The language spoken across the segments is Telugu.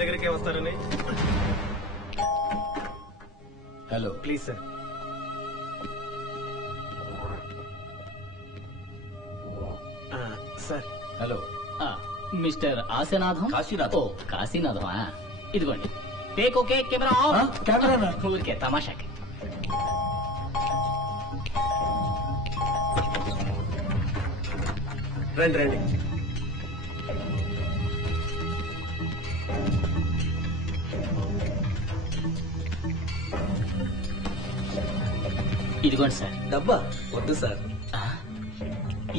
దగ్గరికే వస్తారని. Hello, please sir. Sir. Hello, mister Ashanatham. Kasinatham. ఓ కాశీనాథం. ఇదిగోండి, take okay. Camera off. Camera ఊరికే తమాషాకి. రండి రండి. ఇదిగోండి సార్. డబ్బా వద్దు సార్.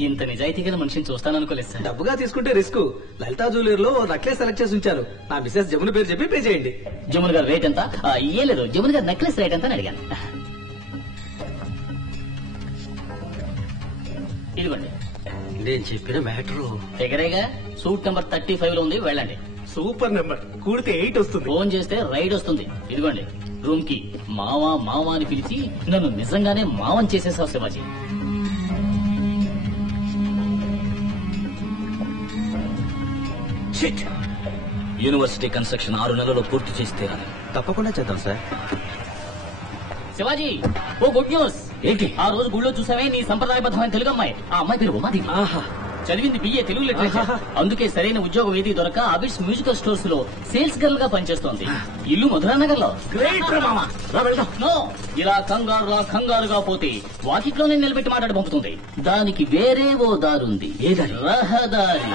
ఇంత నిజాయితీ గల మనిషిని చూస్తాననుకోలేదు సార్. డబ్బుగా తీసుకుంటే రిస్క్. లలితా జ్యువెలర్ లో నెక్లెస్ సెలెక్ట్ చేసి ఉంచారు. నా మిసెస్ జమున పేరు చెప్పి పే చేయండి. జమున్ గారు రేట్ ఎంత? ఏం లేదు, జమున్ గారు నెక్లెస్ రేట్ ఎంత అని అడిగాను. ఇదిగోండి. నేను చెప్పిన మ్యాటర్ దగ్గరేగా సూట్ నెంబర్ 35 లో ఉంది, వెళ్ళండి. Super number. కూడితే 8 వస్తుంది. ఫోన్ చేస్తే రైడ్ వస్తుంది. ఇదిగోండి రూమ్ కి. మావా మావా అని పిలిచి నన్ను నిజంగానే మావన్ చేసేసావు శివాజీ. యూనివర్సిటీ కన్స్ట్రక్షన్ 6 నెలల్లో పూర్తి చేసి తీరాలి. తప్పకుండా చేద్దాం సార్. శివాజీ, ఓ గుడ్ న్యూస్. ఏంటి? ఆ రోజు గుళ్ళో చూసావే నీ సంప్రదాయబద్ధమైన తెలుగు అమ్మాయి. ఆ అమ్మాయి పేరు ఉమాదేవి. చదివింది BA తెలుగు లిటరేచర్. అందుకే సరైన ఉద్యోగం ఏది దొరక అబిడ్స్ మ్యూజికల్ స్టోర్స్ లో సేల్స్ గర్ల్ గా పనిచేస్తోంది. ఇల్లు మధురానగర్ లో. నో, ఇలా కంగారుగా పోతే వాకిట్లోనే నిలబెట్టి మాట్లాడి పంపుతుంది. దానికి వేరే ఓ దారుంది. రహదారి.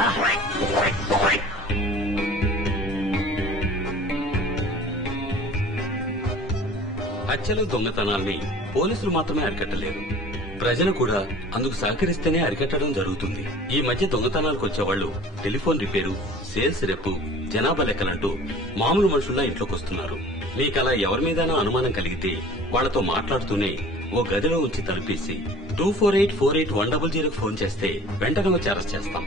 హత్యలు, దొంగతనాల్ని పోలీసులు మాత్రమే అరికట్టలేరు, ప్రజలు కూడా అందుకు సహకరిస్తేనే అరికట్టడం జరుగుతుంది. ఈ మధ్య దొంగతనాలకు వచ్చేవాళ్లు టెలిఫోన్ రిపేరు, సేల్స్ రెప్పు, జనాభా లెక్కలంటూ మామూలు మనుషుల్లా ఇంట్లోకి వస్తున్నారు. మీకలా ఎవరి మీదైనా అనుమానం కలిగితే వాళ్లతో మాట్లాడుతూనే ఓ గదిలో ఉంచి తలుపేసి 24848100 ఫోన్ చేస్తే వెంటనే వచ్చి అరెస్ట్ చేస్తాం.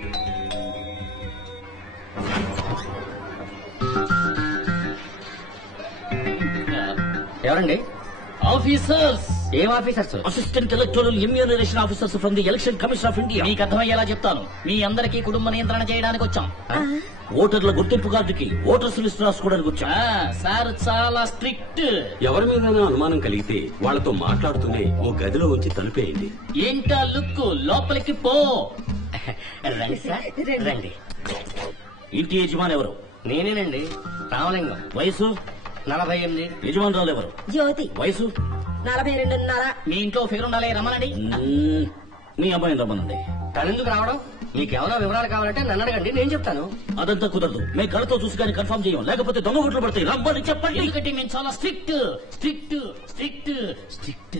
ఎవరండి? ఆఫీసర్స్. ఏం officers? Assistant electoral ఇమ్యూనరేషన్ officers from the election commission of India. మీకు అర్థమయ్యేలా చెప్తాను. మీ అందరికీ కుటుంబ నియంత్రణ చేయడానికి వచ్చాం. ఓటర్ల గుర్తింపు కార్డుకి ఓటర్స్ లిస్ట్ రాసుకోవడానికి వచ్చాం. సార్ చాలా స్ట్రిక్ట్. ఎవరి మీదైనా అనుమానం కలిగితే వాళ్లతో మాట్లాడుతూనే ఓ గదిలో ఉంచి తలుపేయండి. ఏంటా లుక్? లోపలికి పో. రండి సార్, రండి. ఇంటి యజమాని ఎవరు? నేనేనండి, రామలింగం. వయసు? 48. యజమానురాలు ఎవరు? జ్యోతి. వయసు? 42.5. మీ ఇంట్లో ఫిగర్ ఉండాలి, రమ్మనండి. మీ అమ్మాయిని రమ్మనండి. తనెందుకు రావడం? మీకేమైనా వివరాలు కావాలంటే నన్ను అడగండి, నేను చెప్తాను. అదంతా కుదరదు. మేము కళ్ళతో చూసి కానీ కన్ఫర్మ్ చేయం, లేకపోతే దొంగ ఓట్లు పడతాయి. రమ్మని చెప్పండి. ఎందుకంటే మేము చాలా స్ట్రిక్ట్ స్ట్రిక్ట్ స్ట్రిక్ట్ స్ట్రిక్ట్.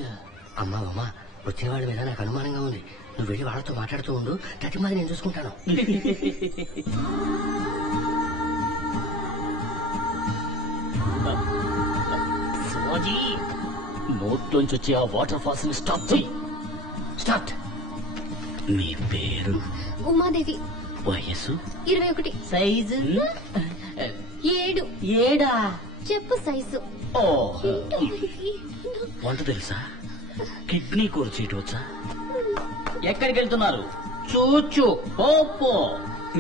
అమ్మా వచ్చేవాడి మీద నాకు అనుమానంగా ఉంది. నువ్వు వెళ్ళి వాళ్ళతో మాట్లాడుతూ ఉండు, ప్రతిమాది నేను చూసుకుంటాను. శివాజీ, నోట్లోంచి వచ్చే ఆ వాటర్ ఫాల్స్ ని స్టాప్ చేయి. స్టార్ట్. మీ పేరు? ఉమాదేవి. వయసు? 21. సైజు? 7. 7. చెప్పు సైజు. వంట తెలుసా? కిడ్నీ కూర చేయటవచ్చా? ఎక్కడికి వెళ్తున్నారు? చూచు పోపో.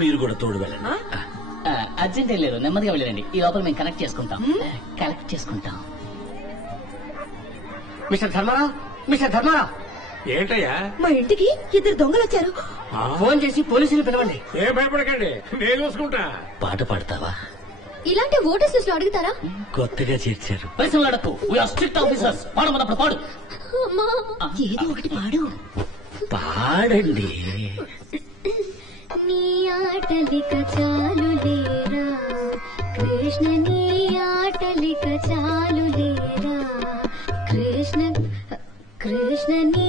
మీరు కూడా తోడు వెళ్ళండి. అర్జెంట్ వెళ్ళారు, నెమ్మదిగా వెళ్ళండి. ఈ లోపల మేము కనెక్ట్ చేసుకుంటాం. మిస్టర్ ధర్మారావు. ఏంటయ్యా? మా ఇంటికి 2 దొంగలు వచ్చారు. ఫోన్ చేసి పోలీసులు పిలవండి. ఏం భయపడకండి, నేను చూసుకుంటా. పాట పాడతావా? ఇలాంటి ఓటర్స్ లిస్ట్ లో అడుగుతారా? కొత్తగా చేర్చారు. పరిశ్రమ అడక్కు. We are strict officers. పాడమన్నప్పుడు పాడు. ఏదో ఒకటి పాడు. పాడండి. నీ ఆటలిక చాలు లేరా కృష్ణ, నీ ఆటలిక చాలు లేరా కృష్ణ, కృష్ణ నీ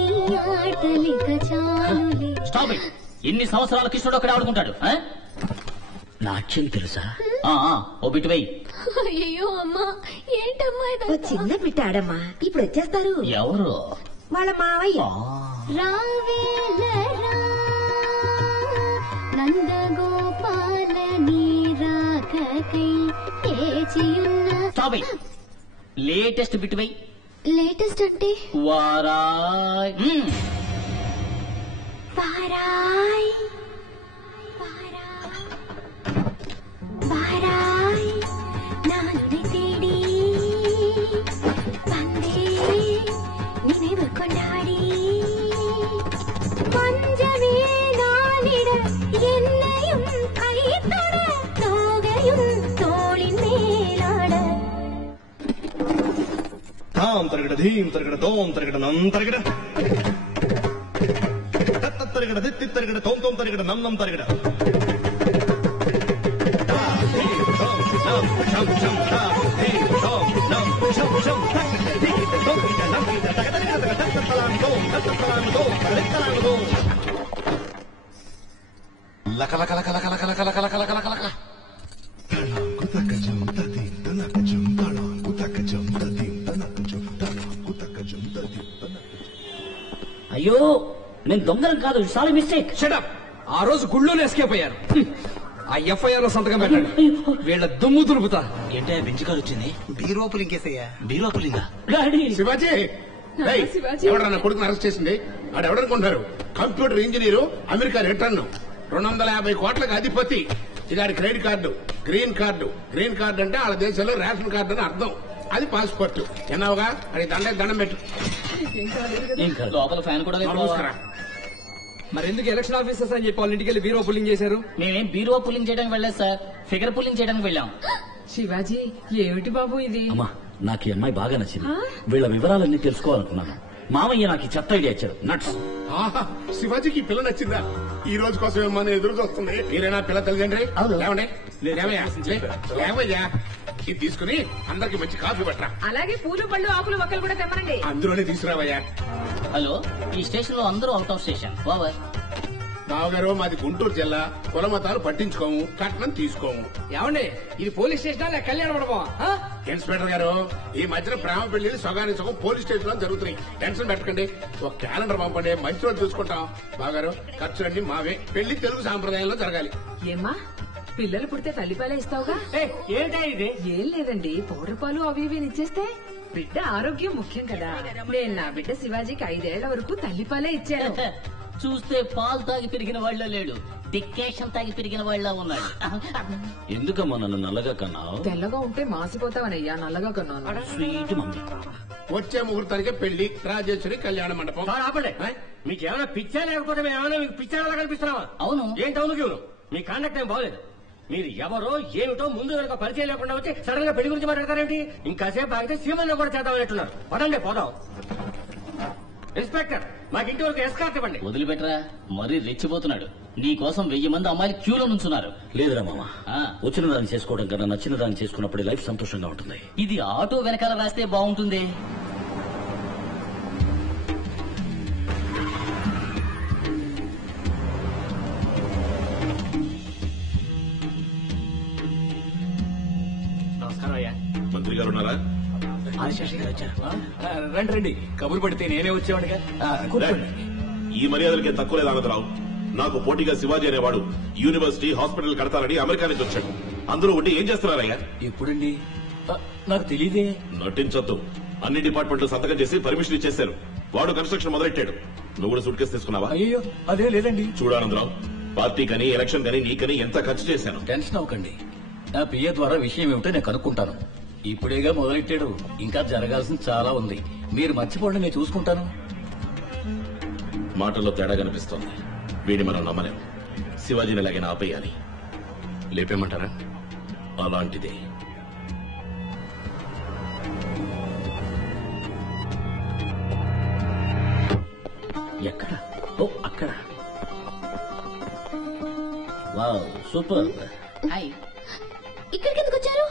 ఆటలిక చాలు లేరా. Stop it. ఇన్ని సంవత్సరాల కృష్ణుడు అక్కడ ఆడుకుంటాడు. నాట్యం తెలుసా? ఓ బిట్టు వెయ్యి. అయ్యో అమ్మా, ఏంటమ్మా ఓ చిన్న బిడ్డ ఆడమ్మా, ఇప్పుడు వచ్చేస్తారు. ఎవరు? వాళ్ళ మావయ్య. రావేలరా నందగోపాల నీరాకై ఏచియున్న. Stop it. లేటెస్ట్ బిట్టు వెయ్యి. లేటెస్ట్ అంటే? వారాయ్. వారాయ్ ధాం తరగడ ధీం తరగడ తోం తరగడ నం తరగడ తరగడ దిత్తి తరగడ తోం తోం తరగడ నం నం తరగడ లక లక లక లక లక లక లక లక లక లక అయ్యో నేను దొంగలం కాదు, ఇట్స్ ఆల్ మిస్టేక్. షటప్. ఆ రోజు గుళ్ళోనే ఎస్కేప్ అయ్యారు. ఆ ఎఫ్ఐఆర్ లో సంతకం పెట్టండి. వీళ్ళ దుమ్ము దులుపుతా. ఏంటో బెంచ్ కారు వచ్చింది. బీరోపులు ఇంకేసయ్యా. బీరోపులింగా శివాజీ ఎవడన్నా కొడుకుని అరెస్ట్ చేసింది? ఆడు ఎవడనుకుంటున్నారు? కంప్యూటర్ ఇంజనీరు, అమెరికా రిటర్న్, 250 కోట్లకు అధిపతి. ఇది credit card, green card. Green card అంటే వాళ్ళ దేశంలో రేషన్ కార్డు అని అర్థం. అది పాస్పోర్ట్. ఎన్నావుగా అది దండం పెట్టు. లోపల ఫ్యాన్ కూడా లేదు. మరి ఎందుకు ఎలక్షన్ ఆఫీసర్స్ అని చెప్పి వాళ్ళ ఇంటికి వెళ్ళి బీరో పుల్లింగ్ చేశారు? మేమేం బీరో పుల్లింగ్ చేయడానికి వెళ్ళలేదు సార్, ఫిగర్ పుల్లింగ్ చేయడానికి వెళ్ళాం. శివాజీ ఏమిటి బాబు ఇది? అమ్మా నాకు ఈ అమ్మాయి బాగా నచ్చింది. వీళ్ళ వివరాలన్నీ తెలుసుకోవాలనుకున్నాను. మామయ్య నాకు చెత్త ఐడియా ఇచ్చాడు. నట్స్. ఆహా, శివాజీకి పిల్ల నచ్చిందా? ఈ రోజు కోసం ఏమన్నా ఎదురు చూస్తుంది. మీరేనా పిల్ల తల్లిదండ్రి? లేవండి, లేవయ్యా. ఇది తీసుకుని అందరికి మంచి కాఫీ పట్టరా. అలాగే పూలు పళ్ళు ఆకులు ఒక్కలు కూడా తెమ్మనండి. అందులోనే తీసుకురావయ్యా. హలో, ఈ స్టేషన్ లో అందరూ అవుట్ ఆఫ్ స్టేషన్. ఓవర్. బావగారు, మాది గుంటూరు జిల్లా. కుల మతాలు పట్టించుకోము, కట్నం తీసుకోము. ఏమండి, ఇది పోలీస్ స్టేషన్ లేక కళ్యాణ మండపమా? ఇన్స్పెక్టర్ గారు, ఈ మధ్యన ప్రేమ పెళ్లి సగానికి సగం పోలీస్ స్టేషన్ లో జరుగుతున్నాయి. టెన్షన్ పెట్టకండి. ఒక క్యాలెండర్ పంపండి, మంచి రోజు చూసుకుంటాం. బాగారు, ఖర్చులన్నీ మావే. పెళ్లి తెలుగు సాంప్రదాయంలో జరగాలి. ఏమ్మా, పిల్లలు పుడితే తల్లిపాలే ఇస్తావుగా? ఏంటా ఇది? ఏం లేదండి, పౌడర్ పాలు అవి ఇవి ఇచ్చేస్తే బిడ్డ ఆరోగ్యం ముఖ్యం కదా. నేను నా బిడ్డ శివాజీకి 5 ఏళ్ల వరకు తల్లిపాలే ఇచ్చాను. చూస్తే పాలు తాగి పెరిగిన వాళ్ళ లేడు, డిక్కేషన్ తాగి పెరిగిన వాళ్ళ ఉన్నాడు. ఎందుకమ్మా నన్ను నల్లగా కన్నావు? తెల్లగా ఉంటే మాసిపోతావనయ్యా, నల్లగా కన్నాను. Sweet mummy. వచ్చే ముహూర్తానికి పెళ్లి, రాజేశ్వరి కళ్యాణ మండపం. ఆపండి. మీకేమైనా పిచ్చా లేకపోతే మేమేమైనా మీకు పిచ్చాలా కనిపిస్తున్నావా? అవును. ఏంటి అవును క్యూను? మీ కాండక్ట్ ఏం బాగలేదు. మీరు ఎవరో ఏమిటో ముందు వెనక పరిచయం లేకుండా వచ్చి సడన్ గా పెళ్లి గురించి మాట్లాడతారేంటి? ఇంకాసేపు ఆగితే సీమల్లో కూడా చేద్దామన్నట్టున్నారు. పదండి పోదాం. ఇన్స్పెక్టర్, మాకు ఇంటి వరకు ఎస్కార్ట్ ఇవ్వండి. వదిలిపెట్టరా, మరీ రెచ్చిపోతున్నాడు. నీ కోసం 1000 మంది అమ్మాయిలు క్యూలో నుంచున్నారు. లేదురా మామ, వచ్చిన దాన్ని చేసుకోవడం కన్నా నచ్చిన దాన్ని చేసుకున్నప్పుడు లైఫ్ సంతోషంగా ఉంటుంది. ఇది ఆటో వెనకాల రాస్తే బాగుంటుంది. నమస్కారం అయ్యా. మంత్రి గారు ఉన్నారా? రండి రండి, కబురు పడితే నేనే వచ్చేవాడిగా. ఈ మర్యాదలకే తక్కువ లేదు ఆనందరావు. నాకు పోటీగా శివాజీ అనేవాడు యూనివర్సిటీ, హాస్పిటల్ కడతారని అమెరికా నుంచి వచ్చాడు. అందరూ ఉండి ఏం చేస్తున్నారయ్యా? ఎప్పుడండి? నాకు తెలియదే. నటించొద్దు. అన్ని డిపార్ట్మెంట్లు సంతకం చేసి పర్మిషన్ ఇచ్చేశారు. వాడు కన్స్ట్రక్షన్ మొదలెట్టాడు. నువ్వు కూడా సూట్ కేసు తీసుకున్నావా? అయ్యో అదే లేదండి. చూడు ఆనందరావు, పార్టీ కని, ఎలక్షన్ కని, నీకని ఎంత ఖర్చు చేశాను. టెన్షన్ అవ్వకండి. నా పిఏ ద్వారా విషయం ఏమిటో నేను కనుక్కుంటాను. ఇప్పుడేగా మొదలెట్టాడు, ఇంకా జరగాల్సింది చాలా ఉంది. మీరు మర్చిపోండి, నేను చూసుకుంటాను. మాటల్లో తేడా కనిపిస్తోంది. వీడిని మనం నమ్మలేం. శివాజీని ఎలాగైనా ఆపేయాలి. లేపేమంటారా? అలాంటిదే. ఎక్కడ? ఓ అక్కడ. Wow, super. హాయ్, ఇక్కడికి ఎందుకు వచ్చారు?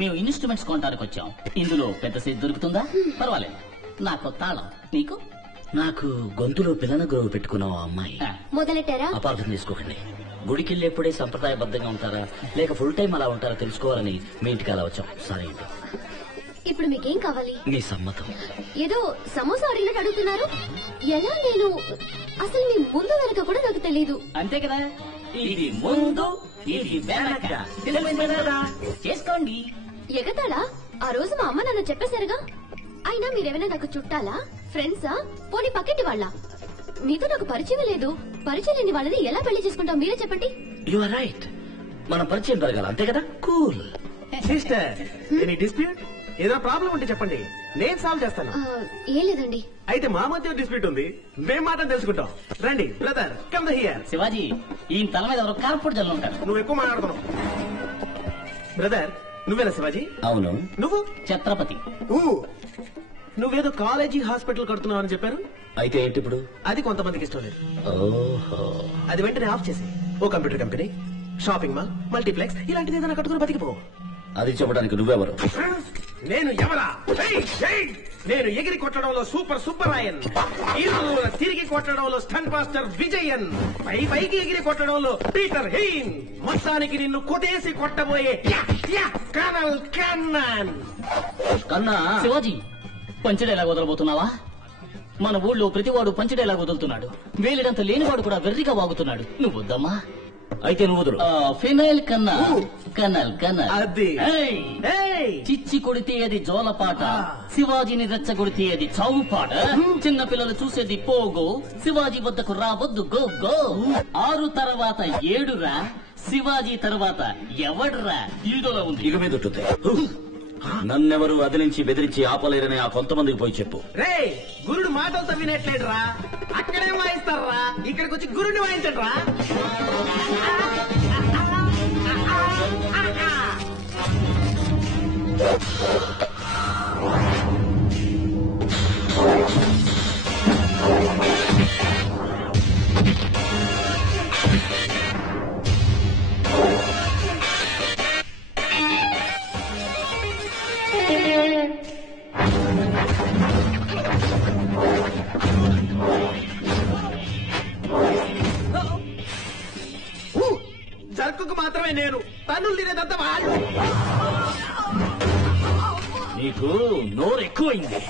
మేము ఇన్స్ట్రుమెంట్స్ కొనడానికి వచ్చాం. ఇందులో పెద్ద సీట్ దొరుకుతుందా? పర్వాలేదు. నాకు తాళం, నీకు? నాకు గొంతులో పిల్లన గ్రోవ్ పెట్టుకున్న ఆ అమ్మాయి. మొదలెట్టారా? అపార్థం చేసుకోకండి. గుడికెళ్ళేప్పుడే సంప్రదాయబద్ధంగా ఉంటారా లేక ఫుల్ టైం అలా ఉంటారా తెలుసుకోవాలని మీ ఇంటికి అలా వచ్చాం. సారీ అండి. ఇప్పుడు మీకేం కావాలి? మీ సమ్మతం. ఏదో సమోసా అడిగినట్టు అడుగుతున్నారు. ఎలా? నేను అసలు మీ ముందు వెనక కూడా నాకు తెలీదు. అంతే కదా. ఇది ముందు, ఇది వెనక. చేసుకోండి. ఎగతాడా? ఆ రోజు మా అమ్మ నాన్న చెప్పేశారుగా. అయినా మీరేమైనా నాకు చుట్టాలా, ఫ్రెండ్సా, పోనీ పక్కింటి వాళ్ళ? నీతో నాకు పరిచయం లేదు. పరిచయం లేని వాళ్ళని ఎలా పెళ్లి చేసుకుంటాం మీరే చెప్పండి. You are right. మన పరిచయం పెరగాలి, అంతే కదా. కూల్. Sister, any dispute? ఏదో ప్రాబ్లం ఉంటే చెప్పండి, నేను సాల్వ్ చేస్తాను. ఏం లేదండి. అయితే మా మధ్య డిస్ప్యూట్ ఉంది, మేం మాత్రం తెలుసుకుంటాం. రండి బ్రదర్, కమ్ హియర్. శివాజీ, ఈ తల మీద ఎవరో కార్పొరేట్ జల్లు ఉంటారు. నువ్వు ఎక్కువ మాట్లాడుతున్నావు. బ్రదర్, నువ్వేనా శివాజీ? అవును. నువ్వు? ఛత్రపతి. నువ్వేదో కాలేజీ హాస్పిటల్ కడుతున్నావు అని చెప్పారు. అయితే ఏంటి ఇప్పుడు? అది కొంతమందికి ఇష్టం లేదు. ఓహో. అది వెంటనే ఆఫ్ చేసి ఓ computer company, shopping mall, multiplex ఇలాంటిది ఏదైనా కట్టుకుని బతికిపో. అది చెప్పడానికి నువ్వెవరు? నేను ఎవరా? నేను ఎగిరి కొట్టడంలో సూపర్ రాయన్, తిరిగి కొట్టడంలో స్టంట్ మాస్టర్ విజయన్, పైకి ఎగిరి కొట్టడంలో పీటర్ హెయిన్, మొత్తానికి నిన్ను కొట్టేసి కొట్టబోయే కర్నల్ కన్నాన్. కన్నా. శివాజీ, పంచడేలా వదలబోతున్నావా? మన ఊళ్ళో ప్రతివాడు పంచడేలా వదులుతున్నాడు. వేలిడంత లేనివాడు కూడా వెర్రిగా వాగుతున్నాడు. నువ్వు వద్దమ్మా. అయితే నువ్వు వదులు. ఫినైల్ కన్నా. కనల్ అది చిచ్చి కొడితే అది జోలపాట, శివాజీని రెచ్చగొడితే అది చావు పాట. చిన్న పిల్లలు చూసేది పోగో, శివాజీ వద్దకు రావద్దు గో గో. 6 తర్వాత 7 రా, శివాజీ తర్వాత ఎవడ్రా? ఈదోలా ఉంది. ఇక మీద ఉంటుంది. నన్నెవరు అదిలించి బెదిరించి ఆపలేరని ఆ కొంతమందికి పోయి చెప్పు. రే, గురుడు మాటలతో వినట్లేడురా. అక్కడే వాయిస్తారా, ఇక్కడికి వచ్చి గురుడిని వాయించండిరా. జర్కుకు మాత్రమే నేను, తన్నులు తినేదంతా వాళ్ళు. నీకు నోరు ఎక్కువైంది.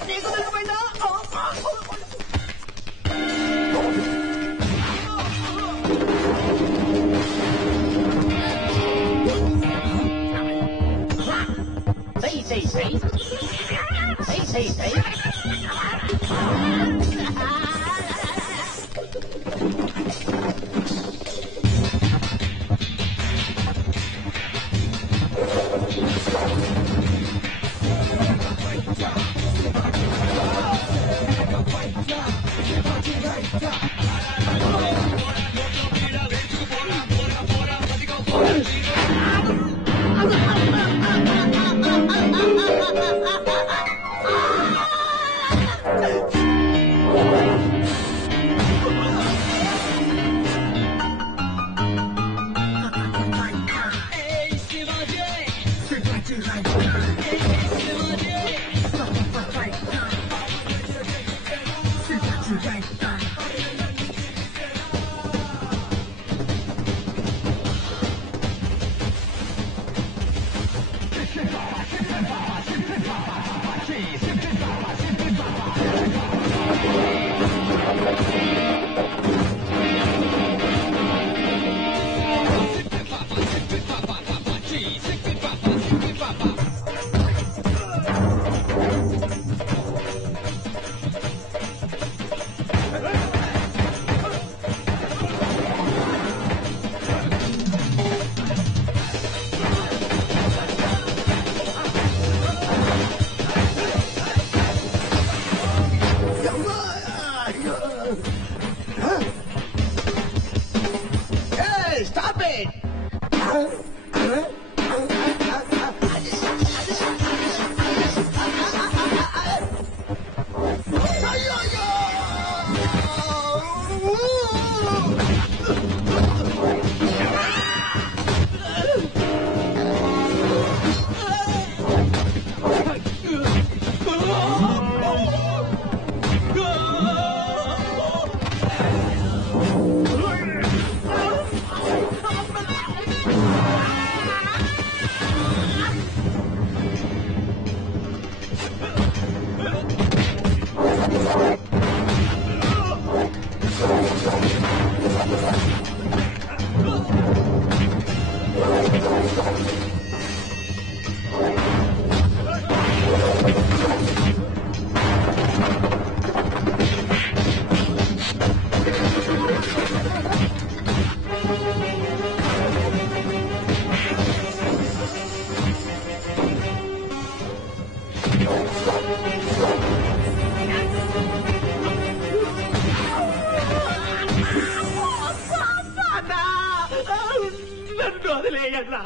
నన్ను వదిలేయన్నా